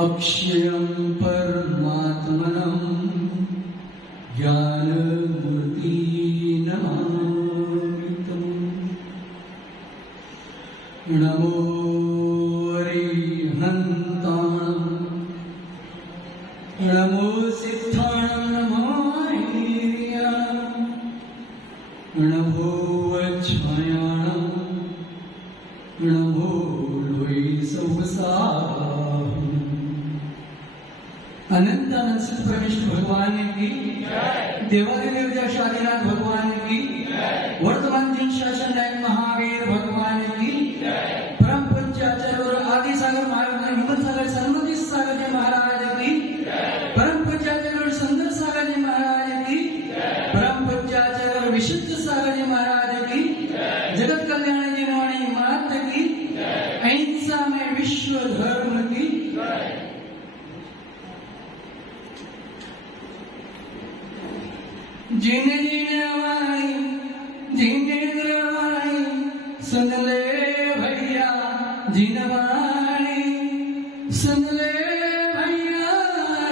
अक्षयं परमात्मनं ज्ञानमूर्ति नमामितं। नमो अरिहन्ताणं नमो सिद्धाणं नमो हीर्याणं नमो वज्रायाणं नमो लोई सौसाः। अनंत अनंत परमेश्वर भगवान की देवादिदेव आदिनाथ भगवान की वर्तमान दिन शासन नायक महावीर भगवान की परम पूज्य आचार्य और आदि सागर महाराज हिम्मत सागर सन्मति सागर जी महाराज की परम पूज्य आचार्य और सुंदर सागर जी महाराज की परम पूज्य आचार्य और विशुद्ध सागर जी महाराज की जगत कल्याण जी वाणी मात की अहिंसा में विश्व धर्म की जीने जीने वाली जीने वाली सुन ले भैया जिनवाणी सुन ले भैया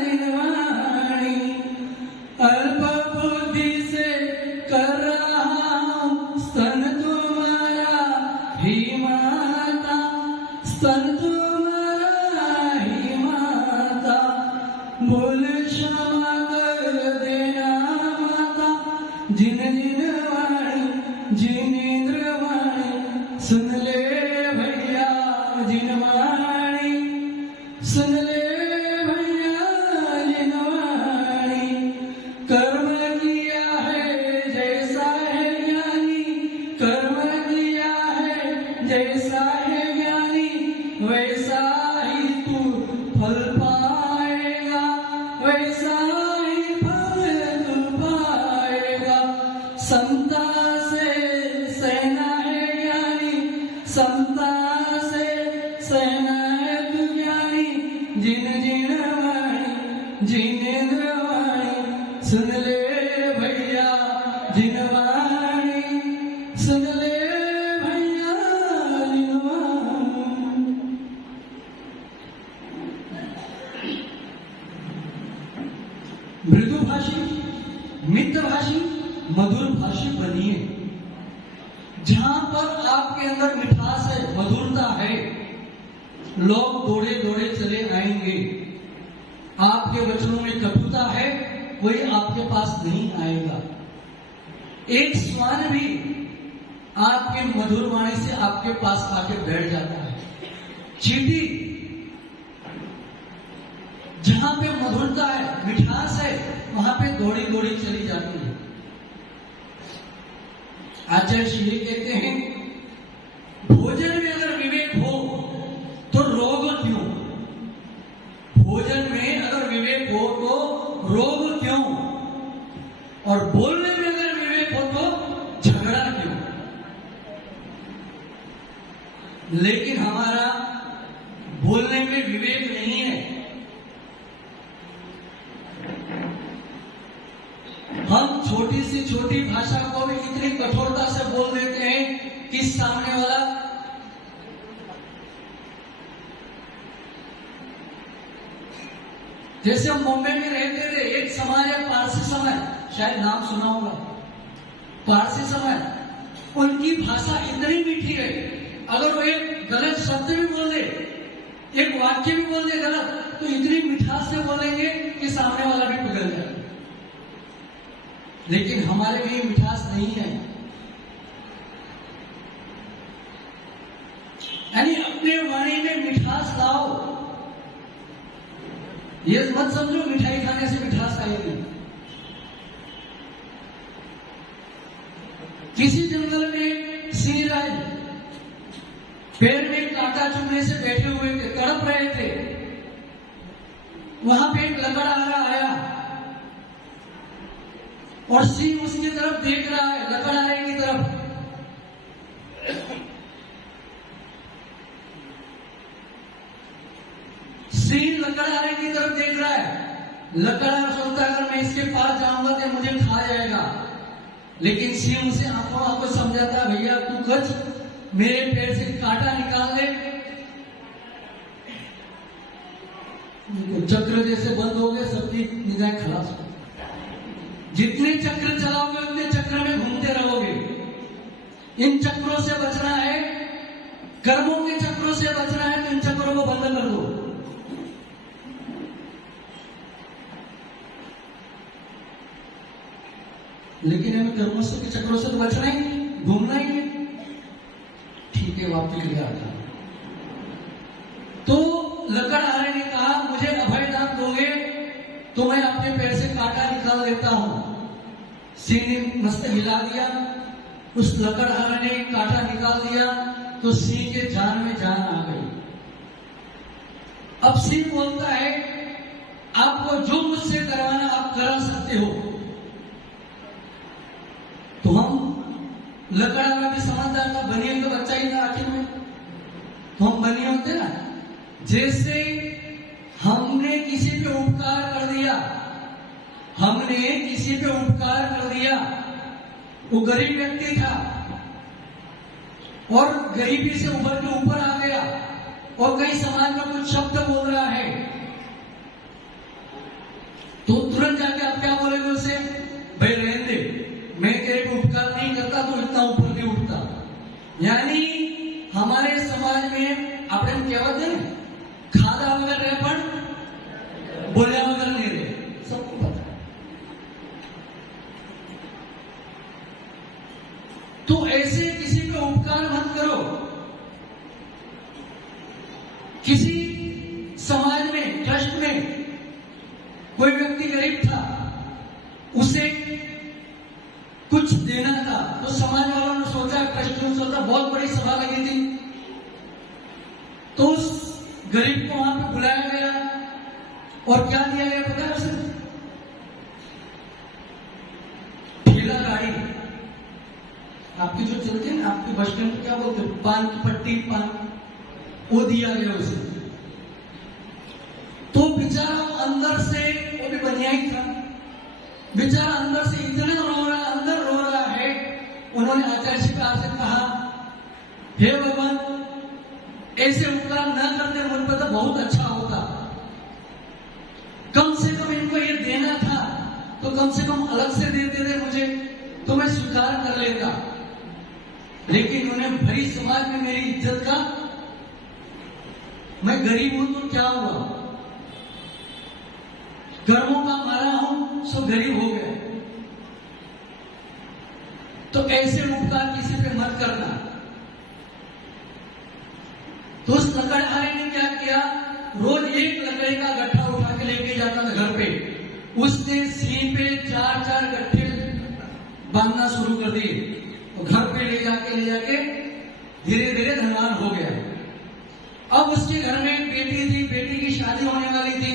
जिनवाणी अल्प बुद्धि से कर रहा हूँ स्तन तुम्हारा ही माता स्तन तुम्हारा ही माता बोल क्षमा कर देना जिन जिन वाणी जिनेन्द्र वाणी सुन ले भैया जिनवाणी सुन ले भैया जिनवाणी कर्म किया है जैसा है ज्ञानी कर्म किया है जैसा है ज्ञानी वैसा ही तू फल पाएगा वैसा ही फल तू पाएगा। संता से सहना है ज्ञानी संता से सहना है तू ज्ञानी जिन जिन वाणी जिनेन्द्र वाणी सुन ले भैया जिनवाणी सुन ले भैया जिनवाणी। मृदुभाषी मितभाषी मधुर भाषी बनिए। जहां पर आपके अंदर मिठास है मधुरता है लोग दौड़े दौड़े चले आएंगे। आपके वचनों में कटुता है कोई आपके पास नहीं आएगा। एक श्वान भी आपके मधुर वाणी से आपके पास आके बैठ जाता है। चींटी जहां पे मधुरता है मिठास है वहां पे दौड़ी दौड़ी चली जाती है। आचार्य श्री कहते हैं भोजन में अगर विवेक हो तो रोग क्यों। भोजन में अगर विवेक हो तो रोग क्यों और बोलने में अगर विवेक हो तो झगड़ा क्यों। लेकिन हमारा बोलने में विवेक नहीं है। हम छोटी से छोटी भाषा को भी इतनी कठोरता से बोल देते हैं कि सामने वाला जैसे हम मुंबई में रहते थे एक समाज है पारसी समाज शायद नाम सुना होगा। पारसी समाज उनकी भाषा इतनी मीठी है अगर वो एक गलत शब्द भी बोल दे एक वाक्य भी बोल दे गलत तो इतनी मिठास से बोलेंगे कि सामने वाला भी पिघल जाए। लेकिन हमारे लिए मिठास नहीं है। यानी अपने वाणी में मिठास लाओ। ये मत समझो मिठाई खाने से मिठास आएगी। किसी जंगल में सिंह राज पैर में कांटा चुभने से बैठे हुए थे तड़प रहे थे। वहां पे एक लंगड़ा आया और सिंह उसकी तरफ देख रहा है, लकड़हारे की तरफ। सिंह लकड़हारे की तरफ देख रहा है। लकड़हारा सोचता है अगर मैं इसके पास जाऊंगा तो मुझे खा जाएगा, लेकिन सिंह उसे आंखों आंखों समझाता है, भैया तू कच मेरे पैर से कांटा निकाल दे, चक्र जैसे बंद हो गए, सबकी निगाहें खलास हो। जितने चक्र चलाओगे उतने चक्र में घूमते रहोगे। इन चक्रों से बचना है, कर्मों के चक्रों से बचना है, तो इन चक्रों को बंद कर दो। लेकिन हमें कर्मों से के चक्रों से तो बचना ही नहीं, घूमना ही नहीं। ठीक है, वापस ले आता। तो लकड़हारे ने कहा मुझे अभय दान दोगे तो मैं अपने पैर से कांटा निकाल देता हूं। सिंह ने मस्त हिला दिया, उस लकड़हारे ने कांटा निकाल दिया तो सिंह के जान में जान आ गई। अब सिंह बोलता है आपको जो मुझसे करवाना आप करा सकते हो। तो हम लकड़हारा भी समझदार था, बनिए तो बच्चा ही था आखिर में, तो हम बनिए होते ना। जैसे हमने किसी पे उपकार कर दिया, हमने किसी पे उपकार कर दिया, वो गरीब व्यक्ति था और गरीबी से उभर के ऊपर आ गया और कहीं समाज में कुछ शब्द बोल रहा है, तो तुरंत जाके आप क्या बोलेंगे उसे, भाई रहने दे, मैं तेरे को उपकार नहीं करता तो इतना ऊपर नहीं उठता। यानी हमारे समाज में अपने कहावत है, खादा वगैरह रहे पण बोलिया वगैरह नहीं रहे, सबको पता है। तो ऐसे किसी पे उपकार मत करो। किसी समाज में, ट्रस्ट में कोई व्यक्ति गरीब था, उसे कुछ देना था, तो समाज वालों ने सोचा, ट्रस्ट ने सोचा, बहुत बड़ी सभा लगी थी, तो उस गरीब को वहां पे बुलाया गया और क्या दिया गया पता है उसे, ठेला गाड़ी। आपकी जो चलती है ना, आपके बस स्टैंड पे क्या बोलते हैं, पान की पट्टी, पान, वो दिया गया उसे। तो बेचारा अंदर से, वो भी बनिया ही था, बेचारा अंदर से इतना रो रहा, अंदर रो रहा है। उन्होंने आचार्य शिकार से कहा, हे भगवान, ऐसे उपकार न करते मुझ पर तो बहुत अच्छा होता, कम से कम इनको ये देना था तो कम से कम अलग से दे देते मुझे, तो मैं स्वीकार कर लेता। लेकिन उन्हें भरी समाज में मेरी इज्जत का, मैं गरीब हूं तो क्या हुआ, कर्मों का मारा हूं सो गरीब हो गया। तो ऐसे उपकार किसी पे मत करना। तो उस लकड़हारे ने क्या किया, रोज एक लकड़ी का गट्ठा उठा के लेके जाता था घर पे। उसने सिंह पे 4-4 गट्ठे बांधना शुरू कर दिए और घर पे ले जाके धीरे धीरे धनवान हो गया। अब उसके घर में एक बेटी थी, बेटी की शादी होने वाली थी,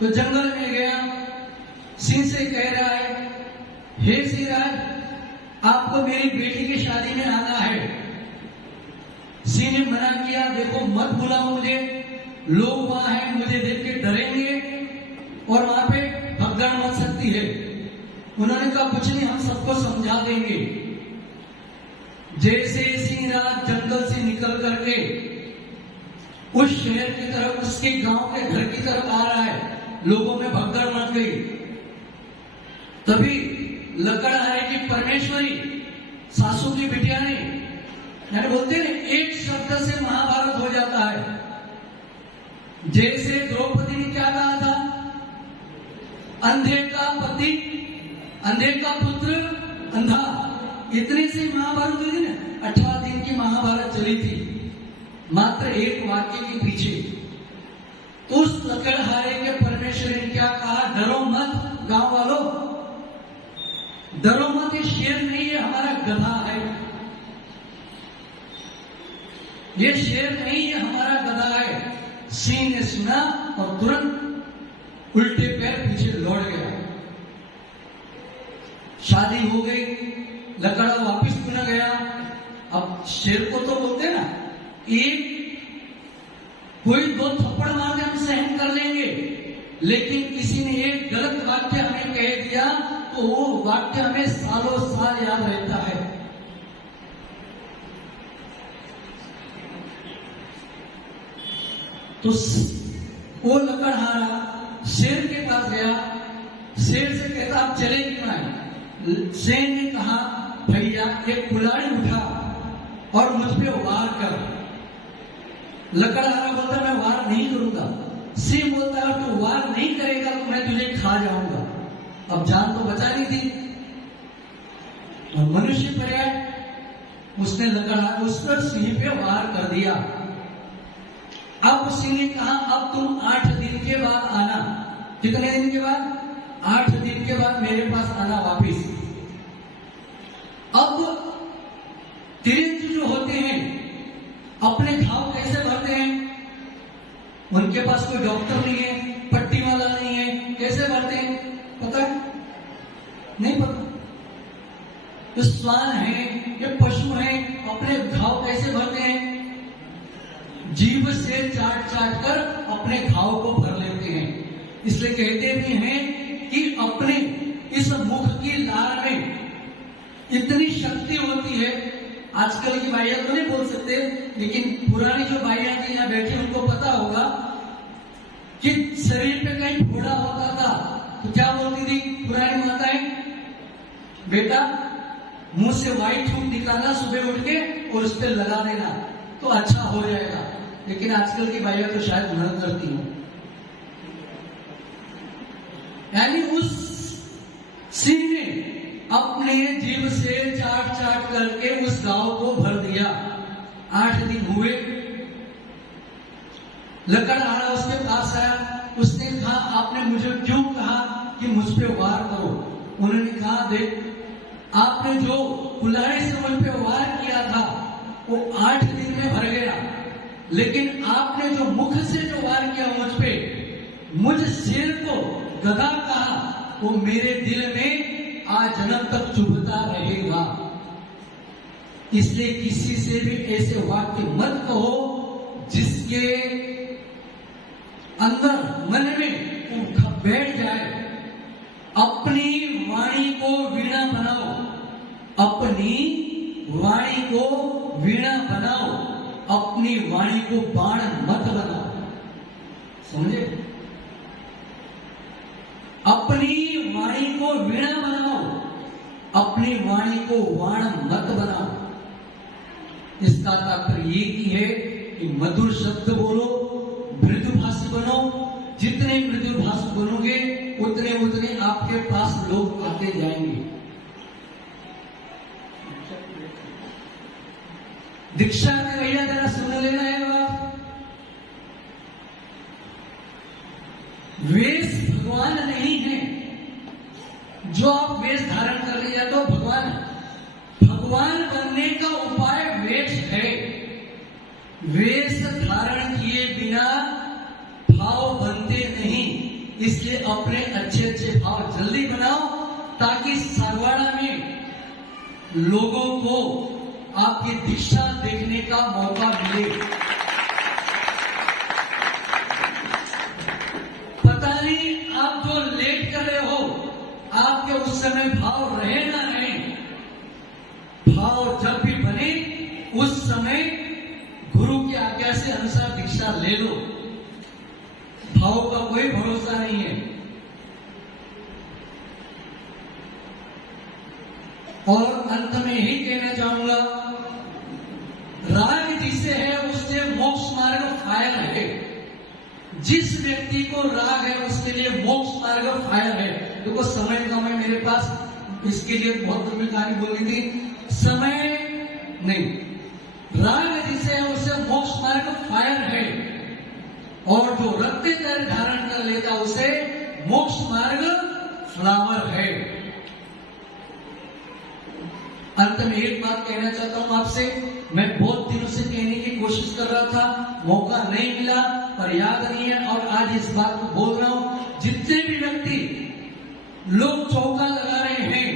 तो जंगल में गया, सिंह से कह रहा है, हे सिंहराज, आपको मेरी बेटी की शादी में आना है। सिंह ने मना किया, देखो मत बुलाओ मुझे, लोग वहां हैं, मुझे देख के डरेंगे और वहां पे भगदड़ मच सकती है। उन्होंने कहा कुछ नहीं, हम सबको समझा देंगे। जैसे सिंहराज जंगल से निकल करके उस शहर की तरफ, उसके गांव के घर की तरफ आ रहा है, लोगों में भगदड़ मच गई। तभी लकड़हारे की परमेश्वरी, सासू की बिटिया ने, यानी बोलते हैं एक शब्द से महाभारत हो जाता है। जैसे द्रौपदी ने क्या कहा था, अंधे का पति, अंधे का पुत्र अंधा, इतने से महाभारत हुई थी ना। 18 दिन की महाभारत चली थी मात्र एक वाक्य के पीछे। तो उस लकड़हारे के परमेश्वर ने क्या कहा, डरो मत गांव वालों, डरो मत, ये शेर नहीं है, हमारा गधा है। ये शेर नहीं है, हमारा गधा है। सिंह ने सुना और तुरंत उल्टे पैर पीछे लौट गया। शादी हो गई, लकड़ा वापिस क्यों न गया? अब शेर को तो बोलते ना, एक कोई 2 थप्पड़ मार के हम सहन कर लेंगे, लेकिन किसी ने एक गलत वाक्य हमें कह दिया तो वो वाक्य हमें सालों साल याद रहता है। तो वो लकड़हारा शेर के पास गया, शेर से कहता आप चले क्यों आए? शेर ने कहा भैया एक कुल्हाड़ी उठा और मुझ पे वार कर। लकड़हारा बोलता मैं वार नहीं करूंगा। सिंह बोलता है तू वार नहीं करेगा तो मैं तुझे खा जाऊंगा। अब जान तो बचा नहीं थी। और मनुष्य पर्याय उसने लकड़हारा उस पर सिंह पे वार कर दिया। अब सिंह ने कहा अब तुम 8 दिन के बाद आना। कितने दिन के बाद? 8 दिन के बाद मेरे पास आना वापिस। अब तिरंज जो होते हैं अपने घाव कैसे भरते हैं? उनके पास कोई डॉक्टर नहीं है, पट्टी वाला नहीं है, कैसे भरते हैं पता है? नहीं पता। ये श्वान है, ये पशु है, अपने घाव कैसे भरते हैं? जीभ से चाट चाट कर अपने घाव को भर लेते हैं। इसलिए कहते भी हैं कि अपने इस मुख की लार में इतनी शक्ति होती है। आजकल की बाइयां तो नहीं बोल सकते, लेकिन पुरानी जो बाइयां थी यहाँ बैठी उनको पता होगा कि शरीर पे कहीं फोड़ा होता था तो क्या बोलती थी पुरानी माताएं? बेटा मुंह से व्हाइट थूक निकालना सुबह उठ के और उस पर लगा देना तो अच्छा हो जाएगा। लेकिन आजकल की बाइयां तो शायद मदद करती हूं। यानी उस सिंह ने अपने जीभ से चाट चाट करके उस गांव को भर दिया। 8 दिन हुए, लकड़हारा उसके पास आया। उसने कहा आपने मुझे क्यों कहा कि मुझ पे वार करो? उन्होंने कहा देख आपने जो कुल्हाड़ी से मुझ पे वार किया था वो 8 दिन में भर गया, लेकिन आपने जो मुख से जो वार किया मुझ पे, मुझ शेर को गधा कहा, वो मेरे दिल में आज जन्म तक चुभता रहेगा। इसलिए किसी से भी ऐसे वाक्य मत कहो जिसके अंदर मन में बैठ जाए। अपनी वाणी को वीणा बनाओ, अपनी वाणी को वीणा बनाओ, अपनी वाणी को बाण मत बनाओ। समझे? अपनी वाणी को वीणा बनाओ, अपनी वाणी को वाण मत बनाओ। इसका तात्पर्य ये ही है कि मधुर शब्द बोलो, मृदुभाषी बनो। जितने मृदुभाषी बनोगे उतने उतने आपके पास लोग आते जाएंगे। दीक्षा में भैया जरा सुन लेना है बात। वेश भगवान नहीं है। जो आप वेश धारण कर लिया तो भगवान बनने का उपाय वेश है। वेश धारण किए बिना भाव बनते नहीं। इसलिए अपने अच्छे अच्छे भाव जल्दी बनाओ ताकि सरवाड़ा में लोगों को आपकी दीक्षा देखने का मौका मिले। पता नहीं आप जो लेट कर रहे हो आपके उस समय भाव रहे ना रहे, भाव जब भी बने उस समय गुरु की आज्ञा से अनुसार दीक्षा ले लो। भाव का कोई भरोसा नहीं है। और अंत में यही कहना चाहूंगा, राग जिसे है उससे मोक्ष मार्ग फायर है। जिस व्यक्ति को राग है उसके लिए मोक्ष मार्ग फायर है। देखो समय कम है मेरे पास, इसके लिए बहुत लंबी कहानी बोलनी थी, समय नहीं। राग जिसे है उससे मोक्ष मार्ग फायर है, और जो रक्त धारण कर लेता उसे मोक्ष मार्ग फ्लावर है। अंत में एक बात कहना चाहता हूं आपसे। मैं बहुत दिनों से कहने की कोशिश कर रहा था, मौका नहीं मिला और याद नहीं है, और आज इस बात को बोल रहा हूं। जितने भी व्यक्ति लोग चौका लगा रहे हैं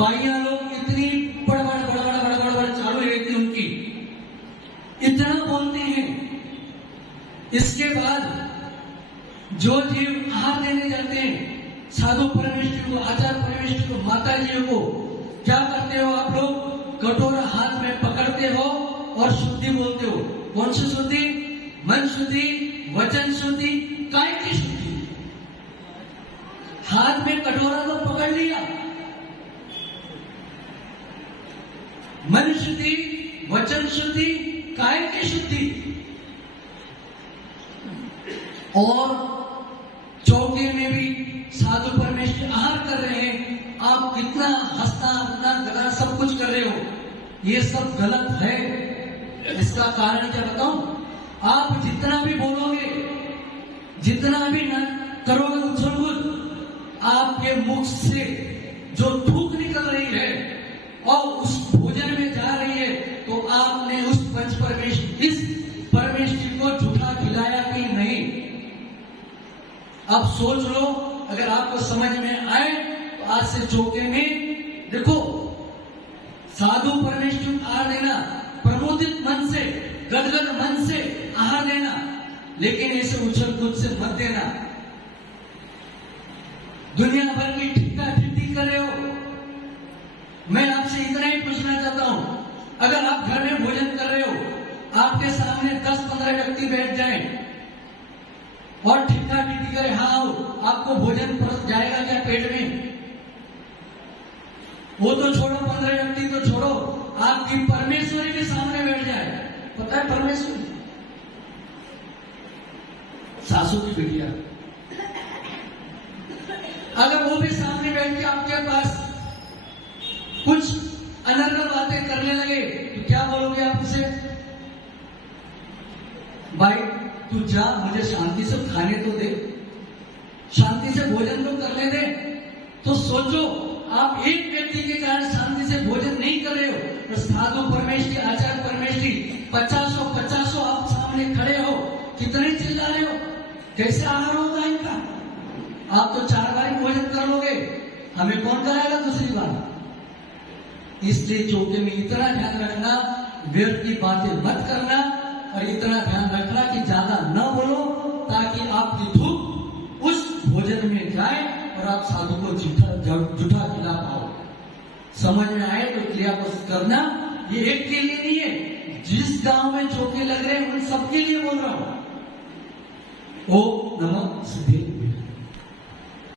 बाइयां लोग इतनी बड़बड़ चालू रहती उनकी, इतना बोलते हैं। इसके बाद जो जीव आहार देने जाते हैं साधु परमेष्ठी को, आचार्य परमेष्ठी को, माता जी को, क्या करते हो आप लोग? कटोरा हाथ में पकड़ते हो और शुद्धि बोलते हो। कौन सी शुद्धि? मन शुद्धि, वचन शुद्धि, काय की शुद्धि। हाथ में कटोरा तो पकड़ लिया, मन शुद्धि, वचन शुद्धि, काय की शुद्धि। और चौके में भी साधु परमेष्ठी आहार कर रहे हैं, आप कितना हंसना उतना गला सब कुछ कर रहे हो, ये सब गलत है। इसका कारण क्या बताऊं? आप जितना भी बोलोगे, जितना भी न करोगे उछल कूद, आपके मुख से जो थूक निकल रही है और उस भोजन में जा रही है, तो आपने उस पंच परमेष्ठी, इस परमेष्ठी को झूठा खिलाया कि नहीं? अब सोच लो, अगर आपको समझ में आए तो आज से चौके में देखो, साधु परमेष्ठी आहार देना, प्रमोदित मन से, गदगद मन से आहार देना, लेकिन ऐसे उछल कूद से मत देना। दुनिया भर की ठिक्का ठिट्ठी कर रहे हो। मैं आपसे इतना ही पूछना चाहता हूं, अगर आप घर में भोजन कर रहे हो, आपके सामने 10-15 व्यक्ति बैठ जाएं और ठिक्का ठिट्ठी करे, हाँ आपको भोजन परोस जाएगा क्या पेट में? वो तो छोड़ो, 15 व्यक्ति तो छोड़ो, आपकी परमेश्वरी के सामने बैठ जाए। पता है परमेश्वरी सासू की बिटिया, अगर वो भी सामने बैठ के आपके पास कुछ अनर्गल बातें करने लगे तो क्या बोलोगे आप उसे? भाई तू जा, मुझे शांति से खाने तो दे, शांति से भोजन तो करने दे। तो सोचो, आप एक व्यक्ति के कारण शांति से भोजन नहीं कर रहे हो, तो साधु परमेष्ठी, आचार्य परमेष्ठी 50 आप सामने खड़े हो, कितने चिल्ला रहे हो? कैसे आहार होगा इनका? आप तो 4 बार भोजन कर लोगे, हमें कौन कराएगा दूसरी बार? इसलिए चौके में इतना ध्यान रखना, व्यर्थ की बातें मत करना, और इतना ध्यान रखना कि ज्यादा न बोलो, ताकि आपकी धूप उस भोजन में जाए और आप साधु को झूठा खिला पाओ। समझ में आए तो क्रिया को करना। ये एक के लिए नहीं है, जिस गांव में चौके लग रहे हैं उन सबके लिए बोल रहा हूं। ओम नमः सिद्धि।